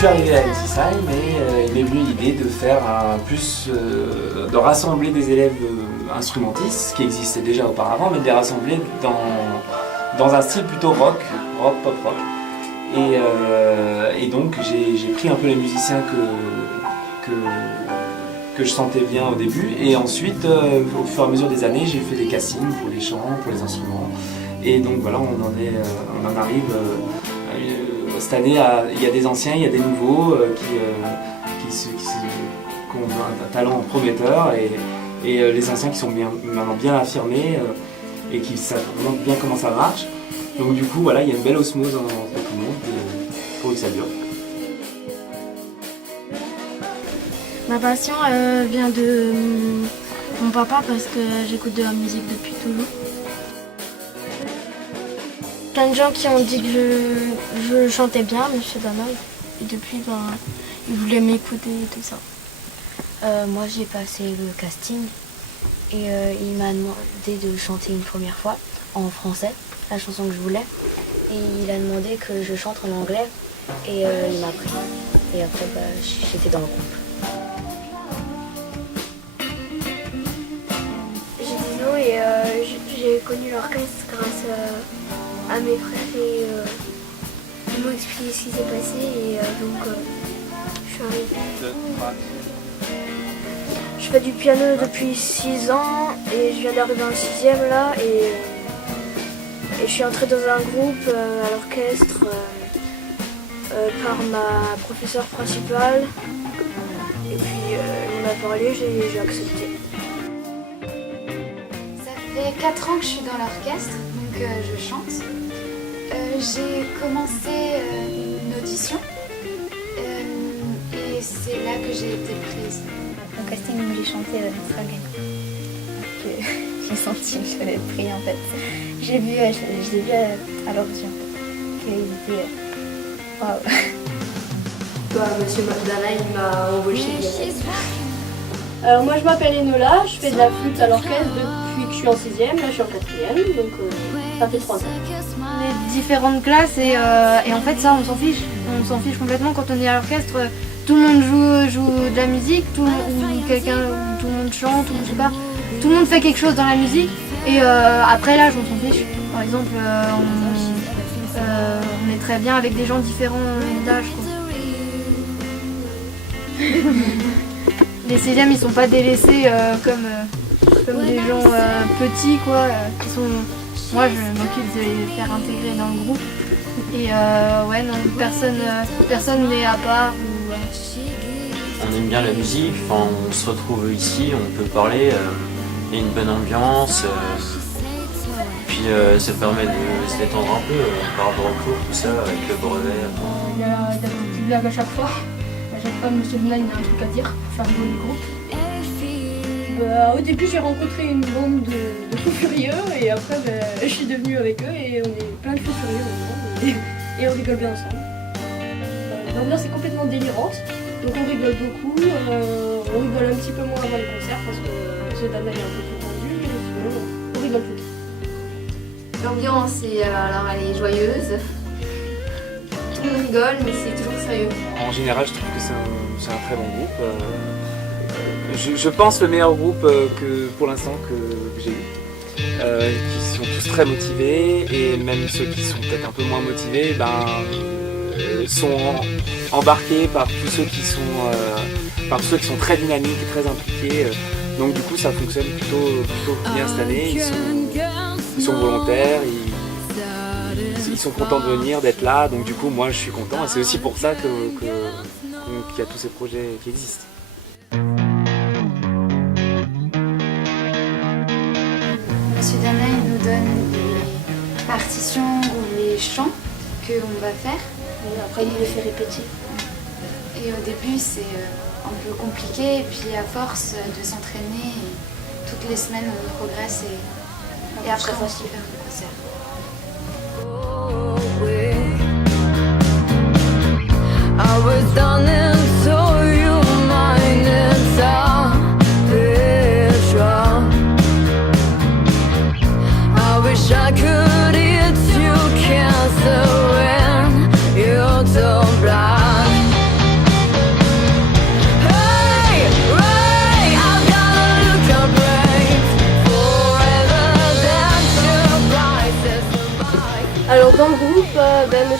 suis arrivé à Exisheim et il m'est venu l'idée de faire de rassembler des élèves instrumentistes qui existaient déjà auparavant, mais de les rassembler dans un style plutôt rock, pop rock. Et donc j'ai pris un peu les musiciens que je sentais bien au début, et ensuite au fur et à mesure des années j'ai fait des castings pour les chants, pour les instruments, et donc voilà, on en arrive cette année il y a des anciens, il y a des nouveaux qui ont un talent prometteur, et les anciens qui sont maintenant bien affirmés et qui savent vraiment bien comment ça marche. Donc du coup voilà, il y a une belle osmose entre tout le monde pour que ça dure. Ma passion vient de mon papa parce que j'écoute de la musique depuis toujours. Plein de gens qui ont dit que je chantais bien, Monsieur Danaï, et depuis ils voulaient m'écouter et tout ça. Moi j'ai passé le casting et il m'a demandé de chanter une première fois en français, la chanson que je voulais, et il a demandé que je chante en anglais et il m'a pris. Et après j'étais dans le groupe. Et j'ai connu l'orchestre grâce à mes frères et ils m'ont expliqué ce qui s'est passé et donc je suis arrivée. Je fais du piano depuis 6 ans et je viens d'arriver en 6e là et je suis entrée dans un groupe à l'orchestre par ma professeure principale et puis il m'a parlé, j'ai accepté. Ça fait 4 ans que je suis dans l'orchestre, donc je chante. J'ai commencé une audition et c'est là que j'ai été prise. Au casting où j'ai chanté Volkswagen, j'ai senti que je l'avais pris en fait. Je l'ai vu à l'audition, qu'il était waouh. Monsieur Danaï m'a embauché. Alors moi je m'appelle Enola, je fais de la flûte à l'orchestre depuis que je suis en 6e, là je suis en 4e, donc ça fait 3 ans. On est différentes classes et en fait ça on s'en fiche complètement quand on est à l'orchestre. Tout le monde joue de la musique, tout le monde chante, ou je sais pas, tout le monde fait quelque chose dans la musique et après l'âge on s'en fiche. Par exemple on est très bien avec des gens différents d'âge. Les 6e ils sont pas délaissés comme des gens petits quoi. Moi je m'occupe de les faire intégrer dans le groupe et ouais non, personne n'est à part. On aime bien la musique, enfin, on se retrouve ici, on peut parler, il y a une bonne ambiance, puis ça permet de se détendre un peu par rapport au cours, tout ça, avec le brevet. Il y a des petites blagues à chaque fois. À chaque fois, Monsieur Danaï a un truc à dire pour faire rigoler le groupe. Au début, j'ai rencontré une bande de fous furieux et après, je suis devenue avec eux et on est plein de fous furieux maintenant et on rigole bien ensemble. L'ambiance est complètement délirante, donc on rigole beaucoup. On rigole un petit peu moins avant les concerts parce que Monsieur Danaï est un peu plus tendu, mais sinon, on rigole tout le temps. L'ambiance elle est joyeuse. Tout le monde rigole, mais c'est toujours sérieux. En général, je trouve que c'est un très bon groupe. Je pense le meilleur groupe pour l'instant que j'ai eu. Qui sont tous très motivés et même ceux qui sont peut-être un peu moins motivés sont embarqués par tous ceux qui sont très dynamiques et très impliqués. Donc du coup ça fonctionne plutôt bien cette année. Ils sont volontaires, ils sont contents de venir, d'être là. Donc du coup moi je suis content et c'est aussi pour ça qu'il y a tous ces projets qui existent. Monsieur Danaï nous donne les partitions ou les chants qu'on va faire. Et après, il les fait répéter. Et au début, c'est un peu compliqué. Et puis, à force de s'entraîner, toutes les semaines, on progresse. Et après, on va faire le concert. I could eat you cancer when you're so blind.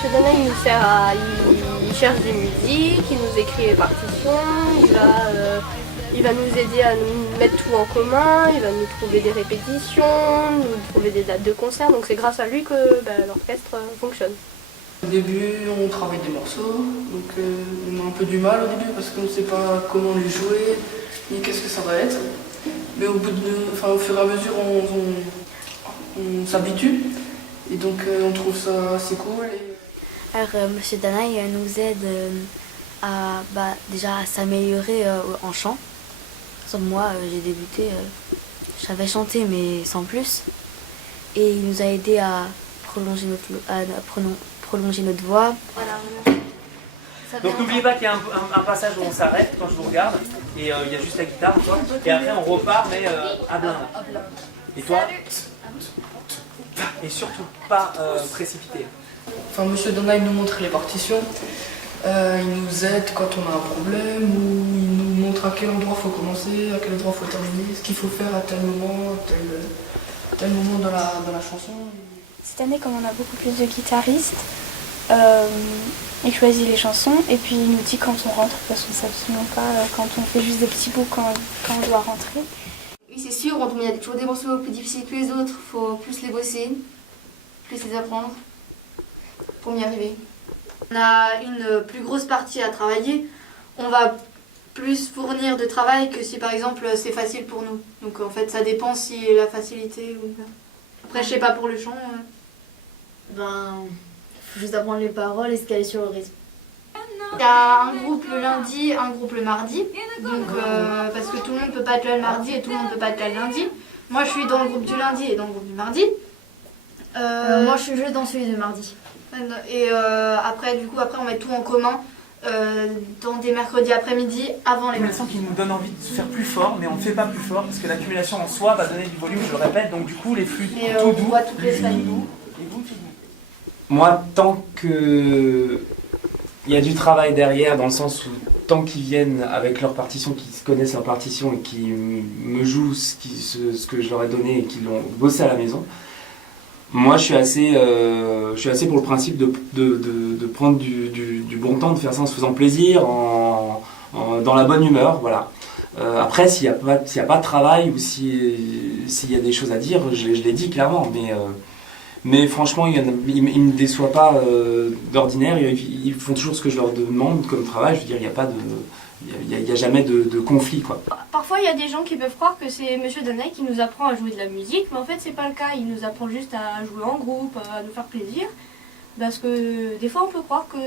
Monsieur Dana, il nous sert à... Il cherche des musiques, il nous écrit les partitions, il va nous aider à nous mettre tout en commun, il va nous trouver des répétitions, nous trouver des dates de concert, donc c'est grâce à lui que l'orchestre fonctionne. Au début, on travaille des morceaux, donc on a un peu du mal au début parce qu'on ne sait pas comment les jouer, ni qu'est-ce que ça va être. Mais au fur et à mesure, on s'habitue et donc on trouve ça assez cool. Alors, Monsieur Danaï nous aide déjà à s'améliorer en chant. Comme moi, j'ai débuté, je savais chanter mais sans plus. Et il nous a aidé à prolonger notre voix. Voilà. Donc n'oubliez pas qu'il y a un passage où on s'arrête quand je vous regarde et il y a juste la guitare toi, et après on repart mais à blinde. Et toi et surtout pas précipité. Enfin, Monsieur Dana, il nous montre les partitions, il nous aide quand on a un problème, ou il nous montre à quel endroit il faut commencer, à quel endroit il faut terminer, ce qu'il faut faire à tel moment, tel moment dans la chanson. Cette année, comme on a beaucoup plus de guitaristes, il choisit les chansons et puis il nous dit quand on rentre, parce qu'on ne sait absolument pas quand on fait juste des petits bouts quand on doit rentrer. Oui, c'est sûr, il y a toujours des morceaux plus difficiles que les autres, il faut plus les bosser, plus les apprendre pour y arriver. On a une plus grosse partie à travailler, on va plus fournir de travail que si par exemple c'est facile pour nous. Donc en fait ça dépend si la facilité ou pas. Après je sais pas pour le chant. Faut juste apprendre les paroles et se caler sur le rythme. Il y a un groupe le lundi, un groupe le mardi. Donc parce que tout le monde peut pas être là le mardi et tout le monde peut pas être là le lundi. Moi je suis dans le groupe du lundi et dans le groupe du mardi. Moi je suis juste dans celui de mardi. Et après on met tout en commun dans des mercredis après-midi avant les Une leçon qui nous donne envie de faire plus fort, mais on ne fait pas plus fort parce que l'accumulation en soi va donner du volume, je le répète, donc du coup les flux tout doux, toutes les semaines. Moi, tant que il y a du travail derrière, dans le sens où tant qu'ils viennent avec leur partition, qu'ils connaissent leur partition et qui me jouent ce que je leur ai donné et qu'ils l'ont bossé à la maison, moi je suis assez pour le principe de prendre du bon temps, de faire ça en se faisant plaisir, dans la bonne humeur, voilà. Après, s'il y a pas de travail ou s'il y a des choses à dire, je l'ai dit clairement, mais franchement, ils ne me déçoivent pas d'ordinaire, ils font toujours ce que je leur demande comme travail, je veux dire, il n'y a jamais de conflit, quoi. Parfois il y a des gens qui peuvent croire que c'est Monsieur Danaï qui nous apprend à jouer de la musique, mais en fait c'est pas le cas, il nous apprend juste à jouer en groupe, à nous faire plaisir. Parce que des fois on peut croire que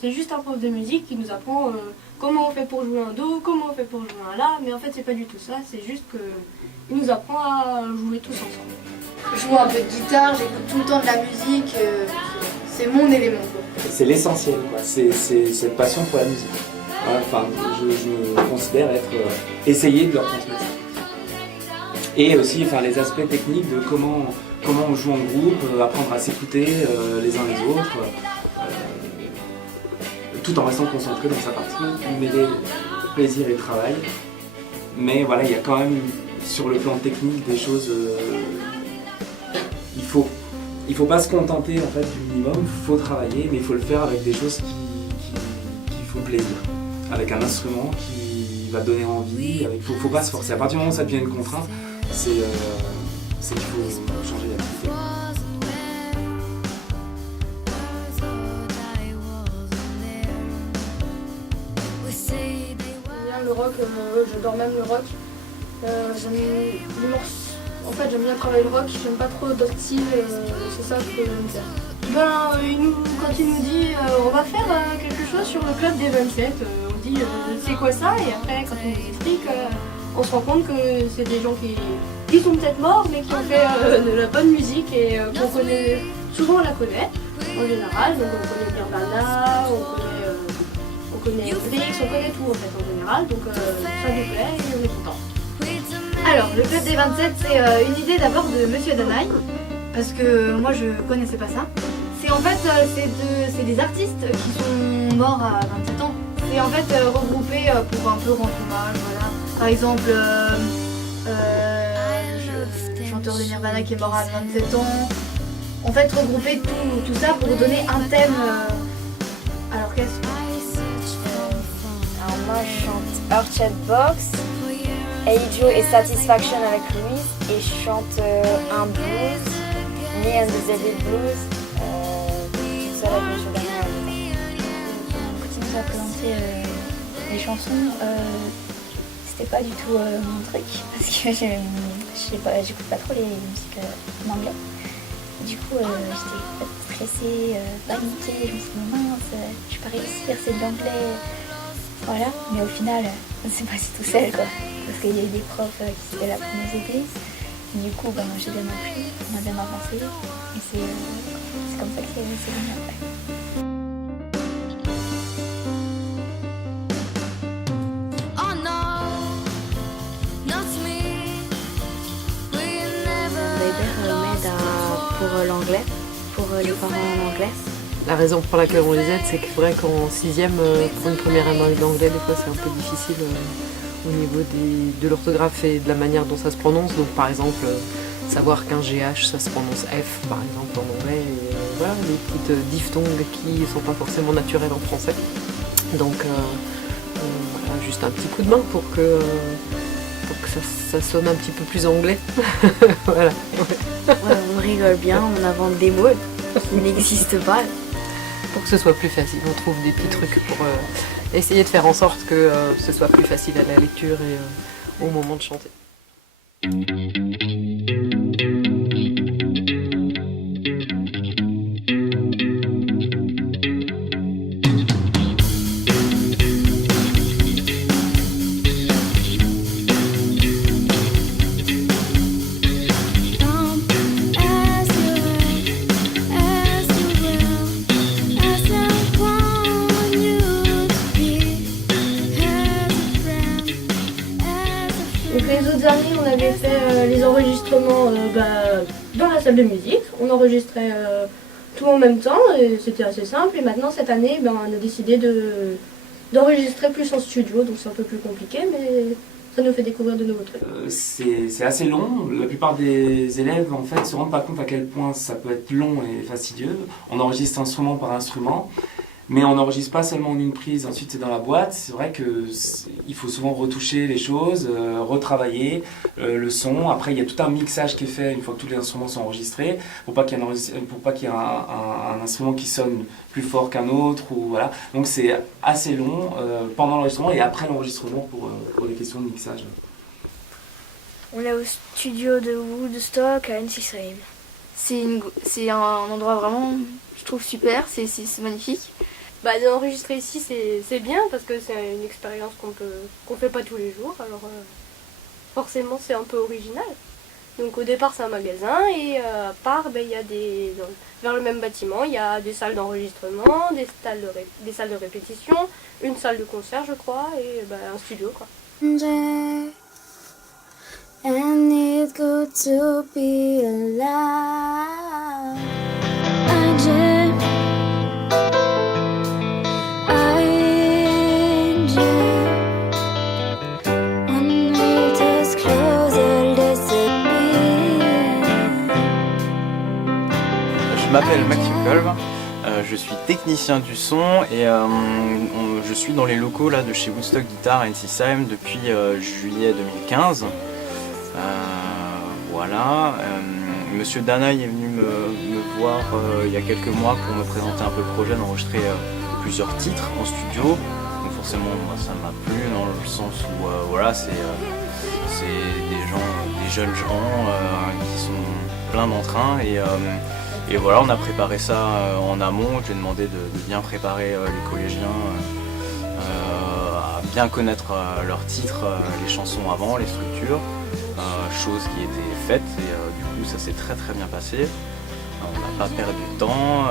c'est juste un prof de musique qui nous apprend comment on fait pour jouer un do, comment on fait pour jouer un la, mais en fait c'est pas du tout ça, c'est juste qu'il nous apprend à jouer tous ensemble. Je joue un peu de guitare, j'écoute tout le temps de la musique, c'est mon élément. C'est l'essentiel, quoi. C'est cette passion pour la musique. Voilà, enfin, je me considère essayer de leur transmettre ça. Et aussi les aspects techniques de comment on joue en groupe, apprendre à s'écouter les uns les autres, tout en restant concentré dans sa partie, mêler plaisir et travail. Mais voilà, il y a quand même sur le plan technique des choses. Il faut pas se contenter en fait du minimum, il faut travailler, mais il faut le faire avec des choses qui font plaisir, avec un instrument qui va donner envie. Il faut pas se forcer. À partir du moment où ça devient une contrainte, c'est qu'il faut changer d'activité. J'aime bien le rock, j'adore même le rock. J'aime les morceaux. En fait, j'aime bien travailler le rock, j'aime pas trop d'autres styles, c'est ça que j'aime faire. Quand il nous dit on va faire quelque chose sur le club des 27, on dit c'est quoi ça, et après quand on nous explique, on se rend compte que c'est des gens qui sont peut-être morts mais qui ont fait de la bonne musique et qu'on connaît, souvent on la connaît en général, donc on connaît Nirvana, on connaît Hendrix, on connaît tout en fait en général, donc ça nous plaît et on est content. Alors, le club des 27, c'est une idée d'abord de Monsieur Danaï, parce que moi je connaissais pas ça. C'est en fait, c'est des artistes qui sont morts à 27 ans. C'est en fait regroupé pour un peu rendre hommage, voilà. Par exemple, le chanteur de Nirvana qui est mort à 27 ans, en fait regrouper tout ça pour donner un thème à l'orchestre. Alors moi je chante Orchard Box, Ajo et Satisfaction avec Louise et je chante un blues, Me and the Devil Blues, toute seule avec M. Bernard. Quand il nous a présenté les chansons, c'était pas du tout mon truc parce que j'écoute pas trop les musiques en anglais. Du coup, j'étais stressée, paniquée, je me suis dit mince, je vais pas réussir, c'est de l'anglais. Voilà, mais au final, c'est passé tout seul quoi. Parce qu'il y a eu des profs qui étaient là pour nos églises. Du coup, j'ai bien appris, on a bien avancé. Et c'est comme ça que c'est venu après. M'aide pour l'anglais, pour les parents en anglais. La raison pour laquelle on les aide, c'est que c'est vrai qu'en 6e, pour une première année d'anglais, des fois c'est un peu difficile au niveau de l'orthographe et de la manière dont ça se prononce. Donc par exemple, savoir qu'un GH, ça se prononce F par exemple en anglais. Et, voilà, des petites diphtongues qui ne sont pas forcément naturelles en français. Donc voilà, juste un petit coup de main pour que ça sonne un petit peu plus anglais. Voilà. Ouais, on rigole bien, on invente des mots qui n'existent pas. Pour que ce soit plus facile, on trouve des petits trucs pour essayer de faire en sorte que ce soit plus facile à la lecture et au moment de chanter. Donc les autres années, on avait fait les enregistrements dans la salle de musique. On enregistrait tout en même temps et c'était assez simple. Et maintenant, cette année, on a décidé d'enregistrer plus en studio. Donc c'est un peu plus compliqué, mais ça nous fait découvrir de nouveaux trucs. C'est assez long. La plupart des élèves en fait se rendent pas compte à quel point ça peut être long et fastidieux. On enregistre instrument par instrument. Mais on n'enregistre pas seulement en une prise, ensuite c'est dans la boîte. C'est vrai qu'il faut souvent retoucher les choses, retravailler le son. Après il y a tout un mixage qui est fait une fois que tous les instruments sont enregistrés, pour pas qu'il y ait un instrument qui sonne plus fort qu'un autre. Voilà. Donc c'est assez long pendant l'enregistrement et après l'enregistrement pour les questions de mixage. On est au studio de Woodstock à Ensisheim. C'est un endroit vraiment, je trouve, super, c'est magnifique. D'enregistrer ici c'est bien parce que c'est une expérience qu'on fait pas tous les jours, alors forcément c'est un peu original. Donc au départ c'est un magasin et à part il y a vers le même bâtiment il y a des salles d'enregistrement, des salles de répétition, une salle de concert je crois et un studio quoi. And it's good to be alive. Je m'appelle Maxime Kolb, je suis technicien du son et je suis dans les locaux là, de chez Woodstock Guitar à Ensisheim depuis juillet 2015. Voilà. Monsieur Danaï est venu me voir il y a quelques mois pour me présenter un peu le projet d'enregistrer plusieurs titres en studio. Donc forcément moi, ça m'a plu dans le sens où voilà, c'est des jeunes gens qui sont pleins d'entrain et voilà, on a préparé ça en amont. J'ai demandé de bien préparer les collégiens à bien connaître leurs titres, les chansons avant, les structures, chose qui était faite et du coup ça s'est très bien passé. On n'a pas perdu de temps,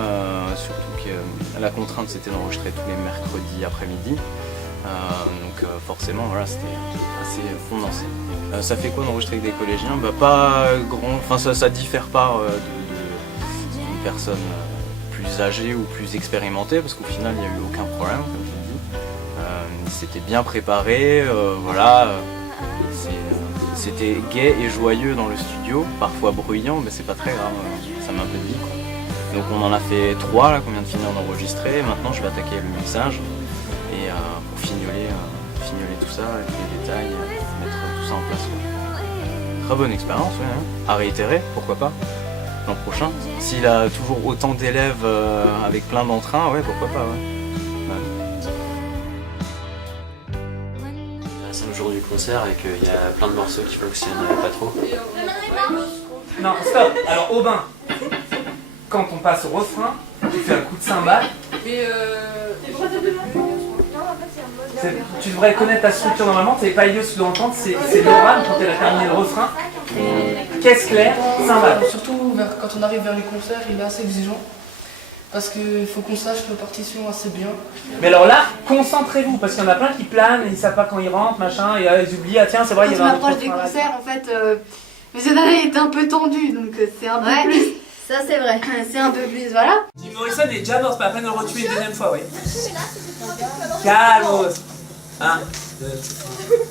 surtout que la contrainte c'était d'enregistrer tous les mercredis après-midi. Donc forcément voilà, c'était assez condensé. Ça fait quoi d'enregistrer avec des collégiens? Pas grand, enfin ça diffère pas d'une personne plus âgée ou plus expérimentée parce qu'au final il n'y a eu aucun problème comme je l'ai dit. C'était bien préparé, voilà, c'était gai et joyeux dans le studio, parfois bruyant, mais c'est pas très grave, ça met un peu de vie, quoi. Donc on en a fait 3 là qu'on vient de finir d'enregistrer. Maintenant je vais attaquer le mixage et pour fignoler tout ça avec les détails, mettre tout ça en place, quoi. Très bonne expérience, ouais, hein. À réitérer, pourquoi pas, l'an prochain. S'il a toujours autant d'élèves avec plein d'entrain, ouais, pourquoi pas, ouais. C'est le jour du concert et qu'il y a plein de morceaux qui fonctionnent pas trop. Non, stop. Alors Aubin, quand on passe au refrain, tu fais un coup de cymbale. Tu devrais connaître ta structure normalement, c'est pas Ilios qui doit entendre, c'est l'oral quand elle a terminé le refrain. Caisse claire, cymbale. Surtout quand on arrive vers les concerts, il est assez exigeant. Parce qu'il faut qu'on sache nos partitions assez bien. Mais alors là, concentrez-vous, parce qu'il y en a plein qui planent, et ils savent pas quand ils rentrent, machin, et ils oublient, ah tiens, c'est vrai, il y a un Quand on approche des concerts, en fait, le scénario est un peu tendu, donc c'est un peu plus. Ça c'est vrai. C'est un peu plus, voilà. Jim Morrison est déjà mort, c'est pas la peine de le retuer une deuxième fois, oui. Calmos. 1, 2.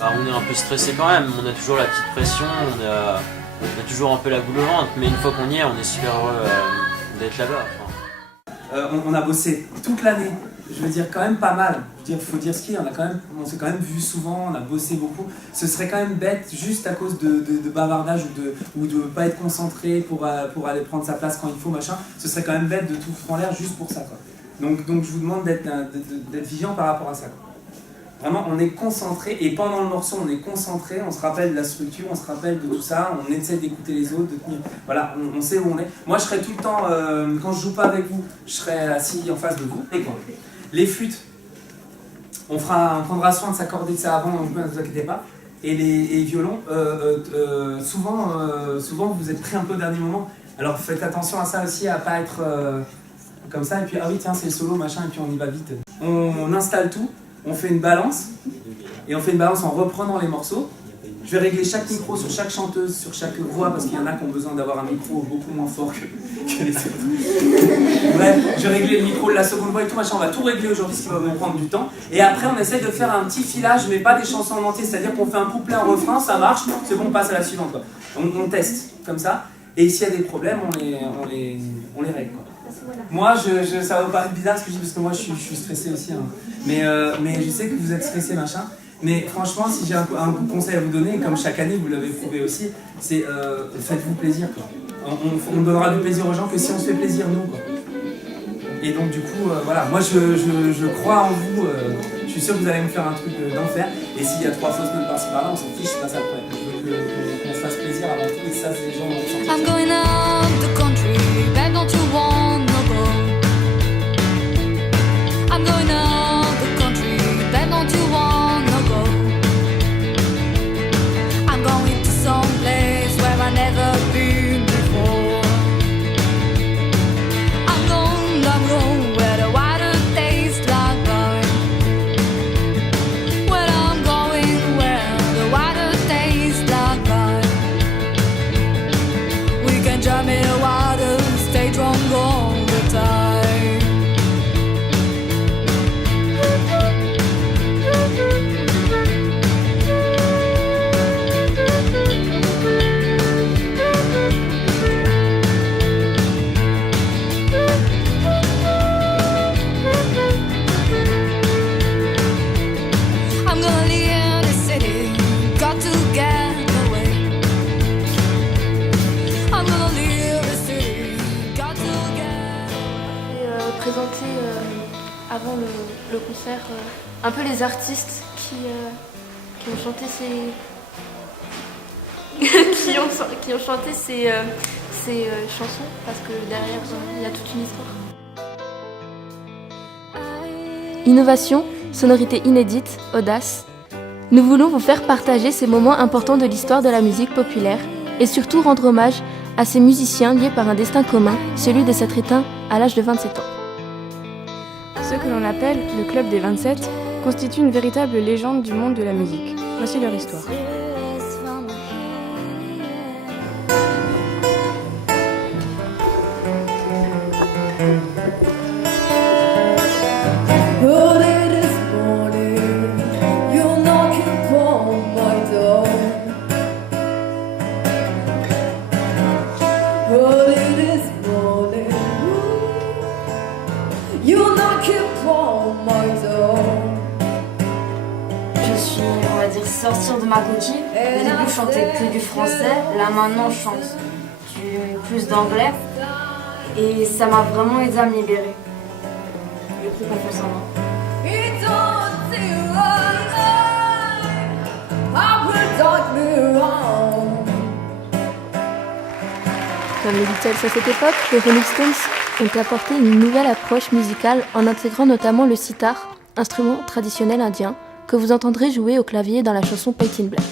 Alors on est un peu stressé quand même, on a toujours la petite pression, on a toujours un peu la boule au ventre, mais une fois qu'on y est, on est super heureux d'être là-bas. On a bossé toute l'année, je veux dire quand même pas mal. Il faut dire ce qu'il y a, on s'est quand même vu souvent, on a bossé beaucoup. Ce serait quand même bête juste à cause de bavardage ou de pas être concentré pour aller prendre sa place quand il faut, machin. Ce serait quand même bête de tout foutre en l'air juste pour ça, quoi. Donc je vous demande d'être vigilant par rapport à ça, quoi. Vraiment, on est concentré et pendant le morceau, on est concentré, on se rappelle de la structure, on se rappelle de tout ça, on essaie d'écouter les autres, de tenir. Voilà, on sait où on est. Moi, je serai tout le temps, quand je joue pas avec vous, je serai assis en face de vous. Et quoi. Les flûtes, on prendra soin de s'accorder de ça avant, donc ne vous inquiétez pas. Et les violons, souvent vous êtes pris un peu au dernier moment. Alors faites attention à ça aussi, à pas être comme ça, et puis ah oui, tiens, c'est le solo, machin, et puis on y va vite. On installe tout. On fait une balance, et on fait une balance en reprenant les morceaux. Je vais régler chaque micro sur chaque chanteuse, sur chaque voix, parce qu'il y en a qui ont besoin d'avoir un micro beaucoup moins fort que les autres. Bref, je vais régler le micro de la seconde voix et tout, machin. On va tout régler aujourd'hui, ce qui va me prendre du temps. Et après, on essaie de faire un petit filage, mais pas des chansons en entier, c'est-à-dire qu'on fait un couplet, un refrain, ça marche, c'est bon, on passe à la suivante, quoi. On teste, comme ça, et s'il y a des problèmes, on les règle, quoi. Moi, ça va vous paraître bizarre ce que je dis parce que moi je suis stressé aussi, hein. Mais je sais que vous êtes stressé, machin. Mais franchement, si j'ai un conseil à vous donner, comme chaque année vous l'avez prouvé aussi, c'est faites-vous plaisir, quoi. On donnera du plaisir aux gens que si on se fait plaisir nous, quoi. Et donc du coup, voilà, moi je crois en vous, je suis sûr que vous allez me faire un truc d'enfer. Et s'il y a 3 fausses notes par-ci par-là, on s'en fiche, c'est pas ça le problème. Je veux qu'on se fasse plaisir avant tout et ça, les gens vont sentir. I'm going out the country, where don't you wanna go? I'm going out the country, where don't you wanna go? I'm going to some place where I've never been before. I'm going where the water tastes like wine. Where I'm going, where the water tastes like wine. We can jump in the water, stay drunk all the time. I'm gonna leave the city, got to get away. I'm gonna leave the city, got to get away. Et présenter avant le concert un peu les artistes qui ont chanté qui ont chanté ces chansons, parce que derrière il y a toute une histoire. Innovation, sonorité inédite, audace. Nous voulons vous faire partager ces moments importants de l'histoire de la musique populaire et surtout rendre hommage à ces musiciens liés par un destin commun, celui de s'être éteint à l'âge de 27 ans. Ce que l'on appelle le Club des 27 constitue une véritable légende du monde de la musique. Voici leur histoire. Early this morning, you're knocking on my door. sortir de ma coquille. Au début, je chantais que du français. Là, maintenant, je chante plus d'anglais. Et ça m'a vraiment aidé à me libérer. J'ai pris confiance en moi. Comme les Beatles à cette époque, les Rolling Stones ont apporté une nouvelle approche musicale en intégrant notamment le sitar, instrument traditionnel indien, que vous entendrez jouer au clavier dans la chanson Paint in Black.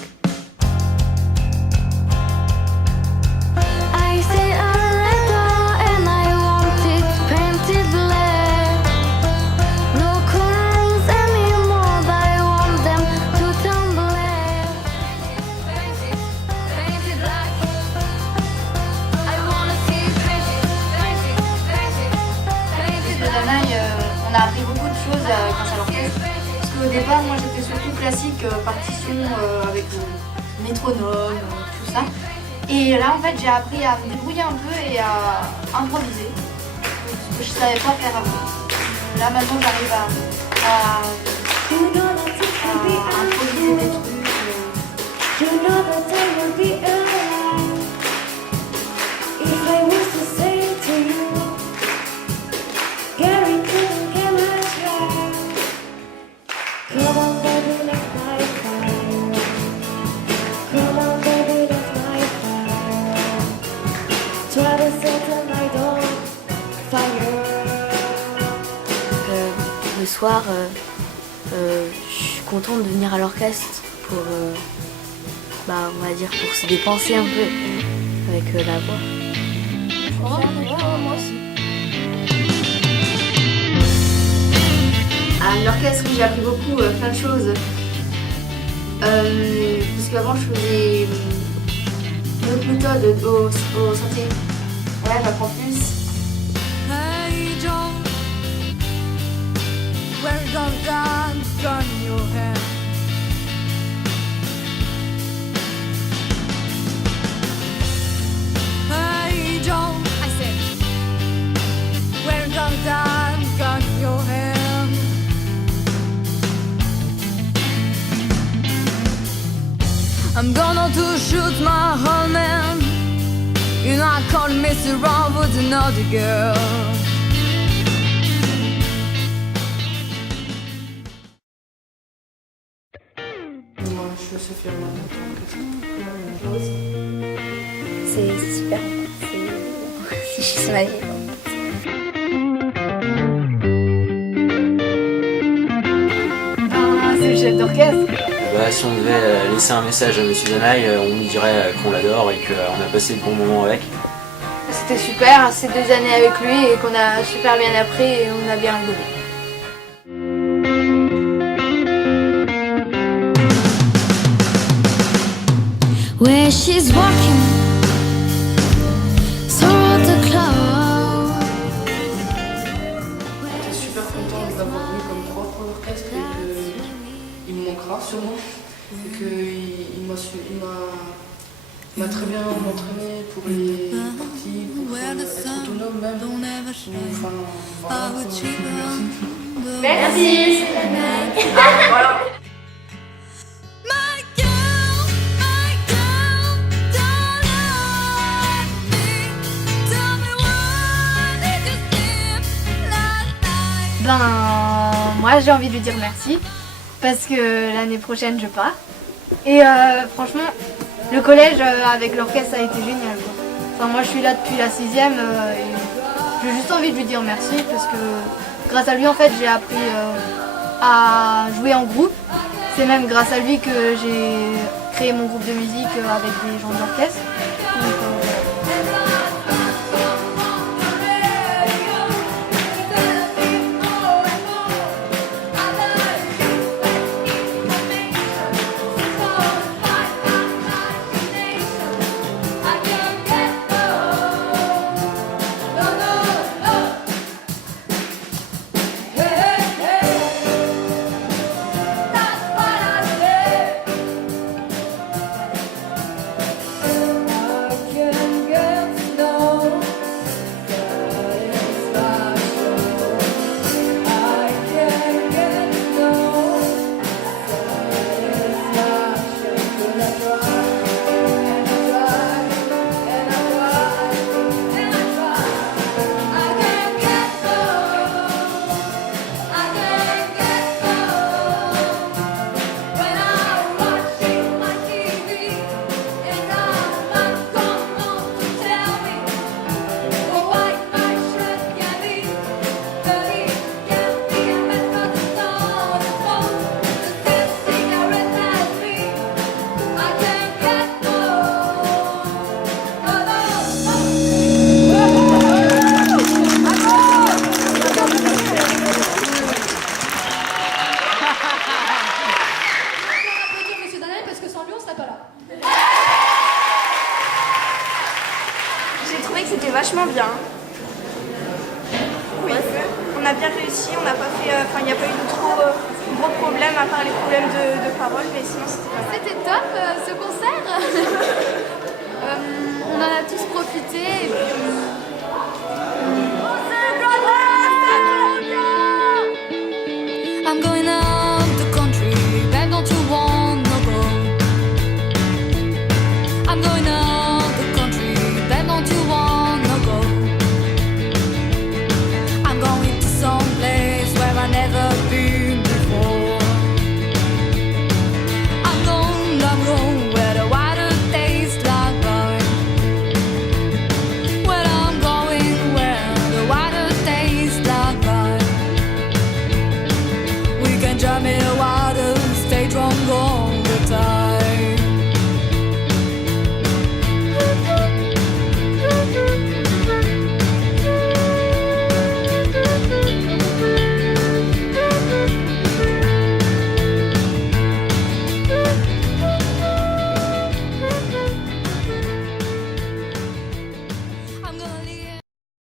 On a appris beaucoup de choses grâce à l'orchestre. Parce qu'au départ, moi j'étais surtout classique, partition avec métronome, tout ça. Et là en fait j'ai appris à me débrouiller un peu et à improviser. Ce que je savais pas faire avant. Là maintenant j'arrive à improviser des trucs. Le soir, je suis contente de venir à l'orchestre pour, on va dire, pour se dépenser un peu avec la voix. Moi aussi. À l'orchestre, j'ai appris beaucoup, plein de choses. Parce qu'avant, je faisais une autre méthode au synthé. Là, j'apprends plus. Hey Joe, where you gonna gun in your hand? Hey Joe, I said, where you gonna gun in your hand? I'm gonna to shoot my whole man. You know I can't mess around with another girl. Moi, je suis fière de moi. C'est super. C'est ma vie. C'est le chef d'orchestre. Si on devait laisser un message à Monsieur Zanaï, on lui dirait qu'on l'adore et qu'on a passé de bons moments avec. C'était super, ces 2 années avec lui et qu'on a super bien appris et on a bien rigolé. Where she's walking through the cloud. J'étais super contente d'avoir eu comme prof pour l'orchestre et qu'il me manquera sûrement. Et qu'il m'a très bien entraîné pour les parties, pour être autonome même. Enfin, voilà, Merci. Voilà. Moi j'ai envie de lui dire merci parce que l'année prochaine je pars et franchement le collège avec l'orchestre ça a été génial quoi. Enfin moi je suis là depuis la 6e et j'ai juste envie de lui dire merci parce que grâce à lui en fait j'ai appris à jouer en groupe. C'est même grâce à lui que j'ai créé mon groupe de musique avec des gens de l'orchestre. I trouvé que c'était vachement bien. Oui, on a bien réussi, on n'a pas fait, il n'y a pas eu de trop gros problèmes à part les problèmes de parole, mais sinon c'était pas mal. C'était top ce concert.